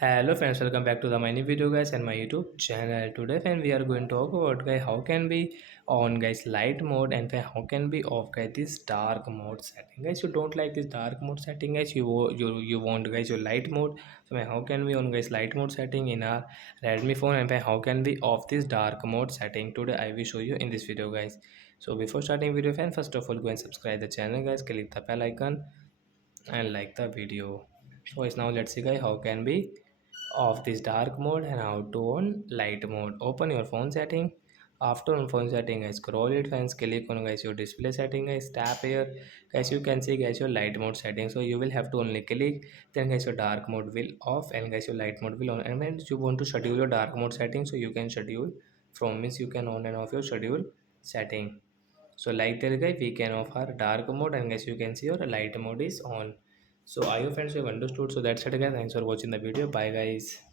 Hello friends, welcome back to the my new video guys and my YouTube channel. Today friend we are going to talk about guys how can be on guys light mode and then how can be off guys this dark mode setting. Guys you don't like this dark mode setting guys, you want guys your light mode. So how can we on guys light mode setting in our Redmi phone and then how can we off this dark mode setting. Today I will show you in this video guys. So before starting video friend, first of all go and subscribe the channel guys, click the bell icon and like the video. So it's now let's see guys how can be off this dark mode and how to on light mode. Open your phone setting. After on phone setting guys, scroll it and click on guys your display setting guys, tap here guys, you can see guys your light mode setting. So you will have to only click, then guys your dark mode will off and guys your light mode will on. And when you want to schedule your dark mode setting, so you can schedule from means you can on and off your schedule setting. So like that guys we can off our dark mode and guys you can see your light mode is on. So I hope friends you have understood. So that's it guys, thanks for watching the video, bye guys.